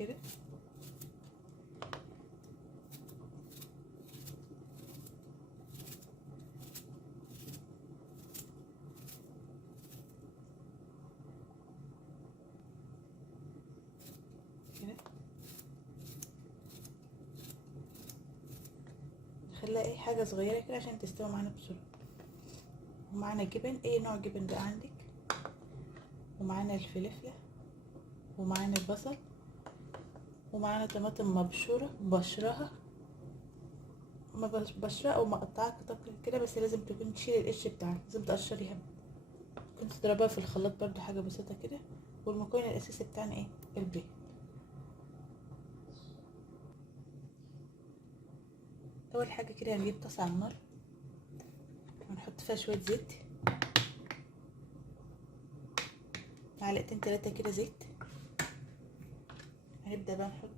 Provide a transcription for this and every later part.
كده. نخليها ايه حاجه صغيره كده عشان تستوي معانا بسرعه. ومعانا جبن، اي نوع جبن بقى عندك، ومعانا الفلفله، ومعانا البصل، ومعانا طماطم مبشوره بشرها، بشرها او مقطعه قطع كده، بس لازم تكون تشيل القش بتاعها، لازم تقشريها. كنت تضربها في الخلاط برضو، حاجه بسيطه كده. والمكون الاساسي بتاعنا ايه؟ البيض. اول حاجه كده هنجيب طاسه على النار ونحط فيها شويه زيت، معلقتين 3 كده زيت. هنبدا بقى نحط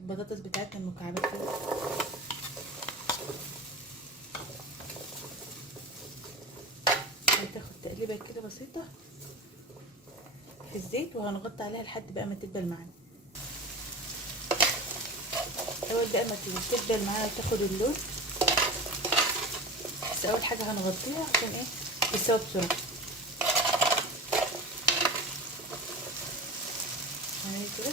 البطاطس بتاعتنا المكعبات كده، هتاخد تقليبه كده بسيطه في الزيت، وهنغطي عليها لحد بقى ما تدبل معانا. اول بقى ما تدبل معانا وتاخد اللون، بس اول حاجه هنغطيها عشان ايه؟ تستوي بسرعه. يعني كده،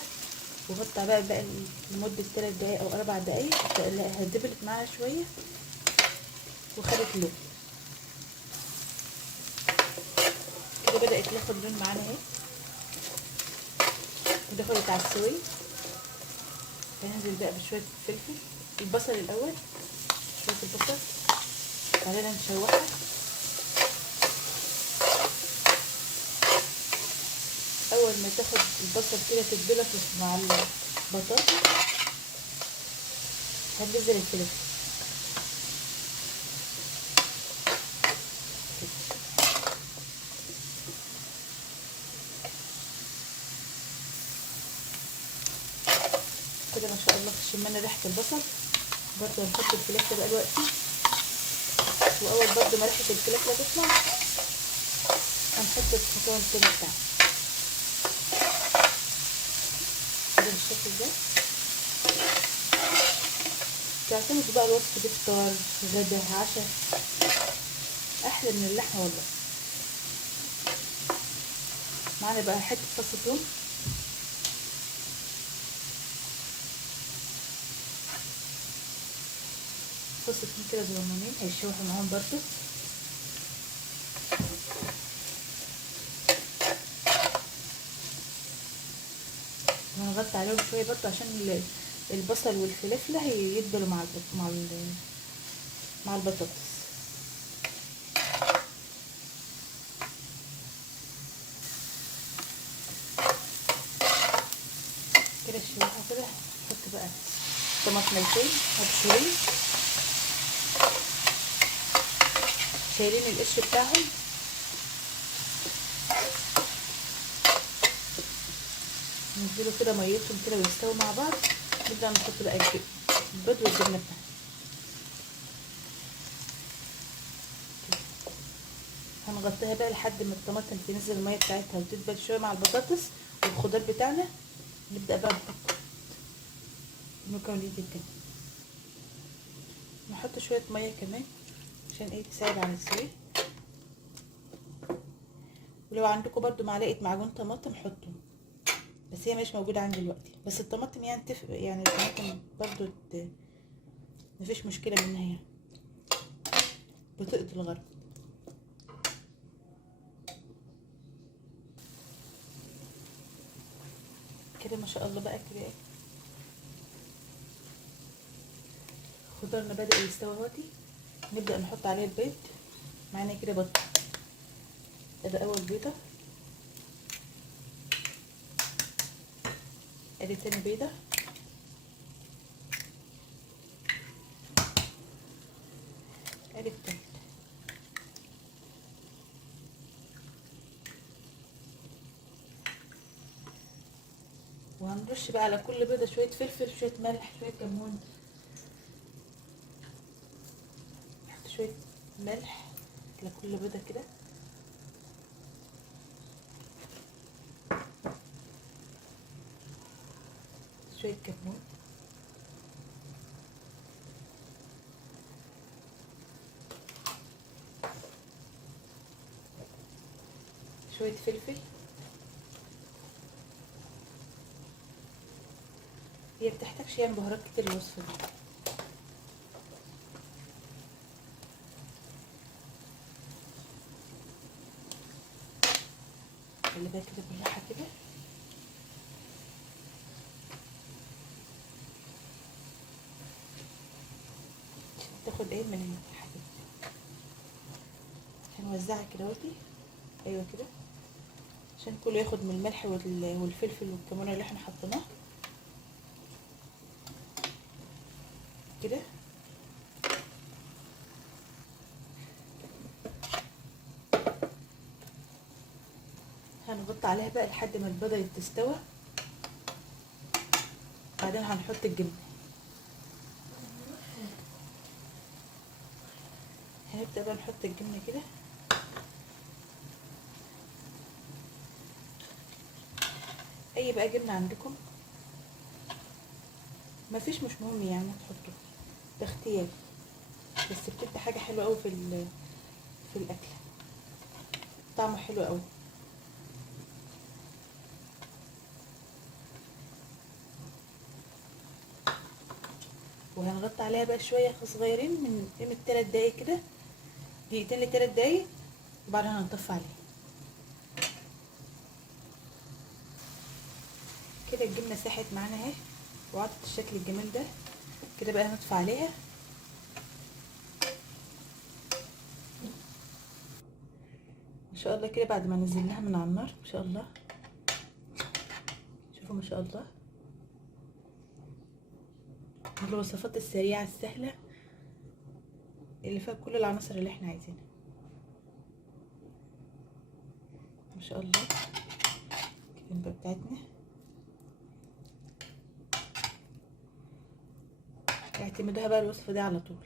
وغطى بقى لمده 3 دقايق او 4 دقايق، هتدبلت معاها شويه وخدت لون كده، بدات تاخد لون معانا اهي، ودخلت على السوي. هننزل بقى بشويه فلفل، البصل الاول، شويه البصل بعدين نشوحها. اول ما تاخد البصل كده تتبلط مع البطاطس، هننزل الفلفل كده ما شاء الله. شمنا ريحه البصل. برضه هنحط الفلفل بقى دلوقتي، واول برضه ما ريحه الفلفل تطلع هنحط الخضار كده بتاعنا كده بالشكل ده. تعتمدوا بقى الوصفه دي فطار غدا عشاء، احلى من اللحمه والله. معانا بقى حته فص ثوم، فص ثوم كده صغننين هيشوحوا معاهم برضه. وهنغطي عليهم شويه برضه عشان البصل والفلفله هيدبلوا مع البطاطس. كده الشويحه كده. نحط بقى طماطميتين مبشورين شايلين القش بتاعهم، ننزلوا كده ميتهم كده ويستووا مع بعض. نبدا نحط بقى البيض والجبنه بتاعتنا. هنغطيها بقى لحد ما الطماطم تنزل الميه بتاعتها وتدبل شويه مع البطاطس والخضار بتاعنا. نبدا بقى نحط المكونات التانية، نحط شويه ميه كمان عشان ايه؟ تساعد على السويه. ولو عندكم برضو معلقه معجون طماطم حطوا، بس هي مش موجوده عندي دلوقتي. بس الطماطم يعني تفرق، يعني الطماطم برضو مفيش مشكله منها، يعني بتقضي الغرض. كده ما شاء الله بقى كده ايه؟ خضارنا بدأ يستوي اهوتي. نبدأ نحط عليه البيض. معانا كده بطة، ادي اول بيضة، ادي تاني بيضة، ادي التالت. وهنرش بقى على كل بيضة شوية فلفل، شوية ملح، شوية كمون. نحط شوية ملح على كل بيضة كده. شويه كمون، شويه فلفل. هي بتحتاجش يعني بهارات كتير الوصفه دي. خلي بالك كده بالراحه كده. عشان تاخد ايه من الحاجات. هنوزعها كده اهوتي. ايوه كده، عشان كله ياخد من الملح والفلفل والكمون اللي احنا حطيناه كده. هنغطي عليها بقى لحد ما البيضه تستوى. بعدين هنحط الجبنه. هنبدأ بقى نحط الجبنه كده. اي بقى جبنه عندكم، مفيش مش مهم يعني تحطوا، ده اختياري، بس بتبقى حاجه حلوه قوي في الاكل، طعمه حلو قوي. وهنغطي عليها بقى شويه صغيرين من قيمه 3 دقايق كده، دقيقتين ل3 دقايق، وبعدين هنطفي عليها كده. الجبنه ساحت معانا اهي وعطت الشكل الجميل ده كده. بقى هنطفي عليها. ما شاء الله كده بعد ما نزلناها من على النار، ما شاء الله، شوفوا ما شاء الله. الوصفات السريعه السهله اللي فيها كل العناصر اللي احنا عايزينها، ما شاء الله. الكريمه بتاعتنا اعتمدوها بقى الوصفه دي على طول.